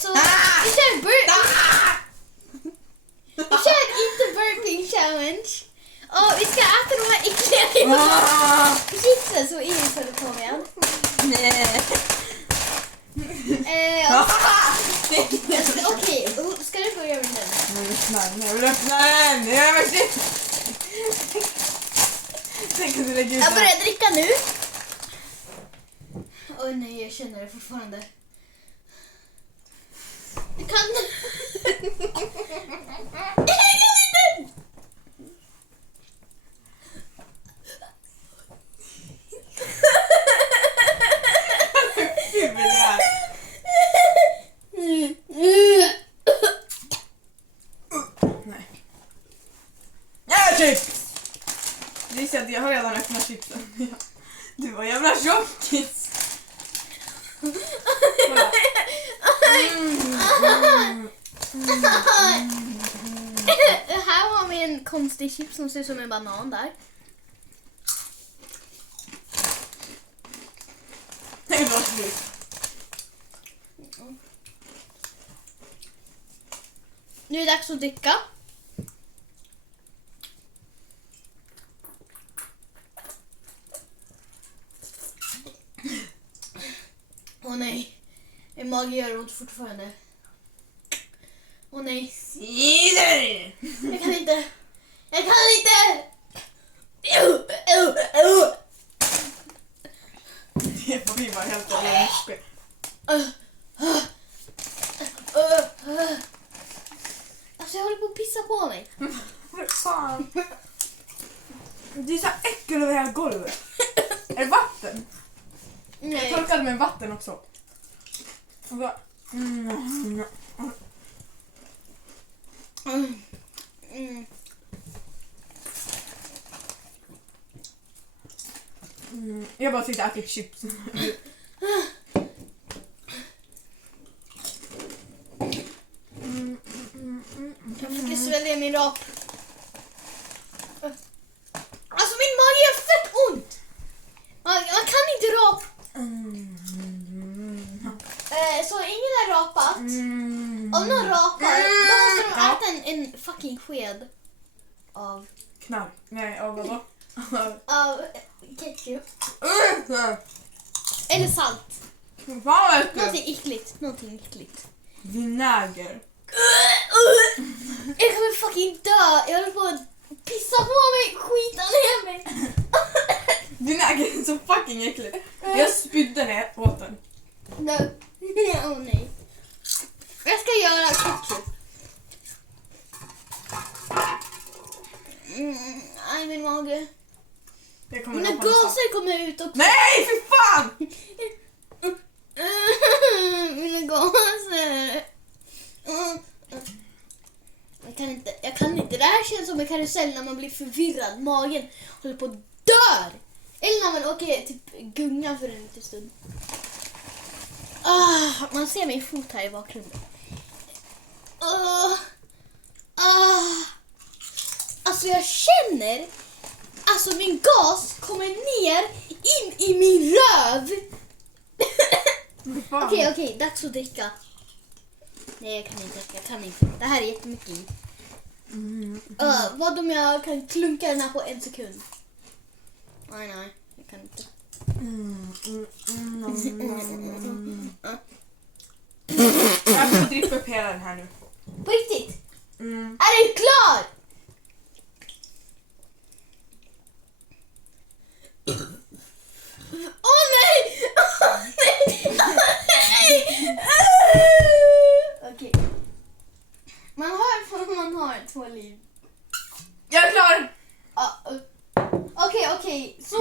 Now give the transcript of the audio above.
Så vi kör inte burping challenge. Och vi ska äta de här äckliga chipsen så ingen håller på med. Nej. Okej, ska du börja med den? Jag vill öppna den. Tänk att du lägger ut jag börjar dricka nu. Åh nej, jag känner det fortfarande. Jag kan inte. Jag har redan öppnat chipsen. Du var jävla tjockis. Här har vi en konstig chips som ser ut som en banan där. Det var slut. Nu är det dags att dricka. Åh nej, min mage gör ont fortfarande. Åh nej. Cider! Jag kan inte. Det får vi bara helt över. Alltså jag håller på att pissa på mig. Fan. Det är så äckel över hela golvet. Är det vatten? Nej. Jag torkade med vatten också. Och så... Jag bara sitter och äter chips. Jag fick svälja min rap. Alltså min mage gör fett ont. Man kan inte rapa. Så ingen har rapat. Om någon rapar, då måste de äta en fucking sked av... Knark. Nej, av vadå? Av ketchup. Eller salt. Någonting äckligt. Vinäger. Jag kommer fucking dö. Jag håller på att pissa på mig. Skita ner mig. Vinäger är så fucking äckligt. Jag spydde ner åt den. Åh nej. Jag ska göra ketchup. Nej, min mage. Mina gaser kommer ut också. Nej, fy fan! Mina gaser. Jag kan inte. Det här känns som en karusell när man blir förvirrad. Magen håller på att dör. Eller när man åker typ gunga för en liten stund. Man ser min fot här i bakgrunden. Alltså jag känner. Alltså min gas kommer ner in i min röv. Okej, dags att dricka. Nej, jag kan inte. Det här är jättemycket i. Vad om jag kan klunka den här på 1 sekund? Nej, jag kan inte. Jag får dricka upp hela den här nu. På riktigt? Är du klar? Åh nej! Okej. Man har 2 liv. Jag är klar! Okej. Så...